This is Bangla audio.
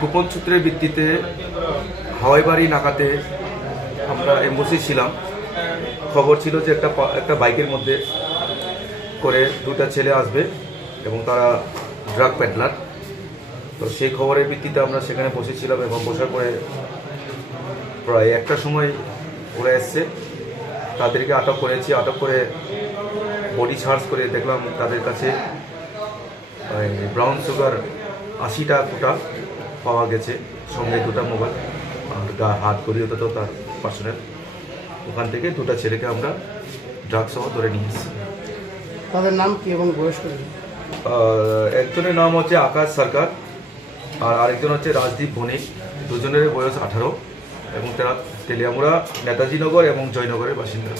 গোপন সূত্রের ভিত্তিতে হাওয়াই বাড়ি নাকাতে আমরা এম্বসি ছিলাম। খবর ছিল যে একটা বাইকের মধ্যে করে দুটা ছেলে আসবে এবং তারা ড্রাগ প্যাডলার। তো সেই খবরের ভিত্তিতে আমরা সেখানে বসেছিলাম এবং বসার পরে প্রায় একটার সময় ওরা এসছে, তাদেরকে আটক করেছি। আটক করে বডি সার্চ করে দেখলাম তাদের কাছে ব্রাউন সুগার 80টা কোটা পাওয়া গেছে, সঙ্গে দুটা মোবাইল আর হাত করিয়ে তো তার পার্সোনাল। ওখান থেকে দুটা ছেলেকে আমরা ড্রাগ সহ ধরে নিয়ে এসেছি। তাদের নাম কি এবং বয়স কত? একজনের নাম হচ্ছে আকাশ সরকার আর আরেকজন হচ্ছে রাজদীপ বণিক। দুজনের বয়স 18 এবং তারা তেলিয়ামুড়া, নেতাজি নগর এবং জয়নগরের বাসিন্দা।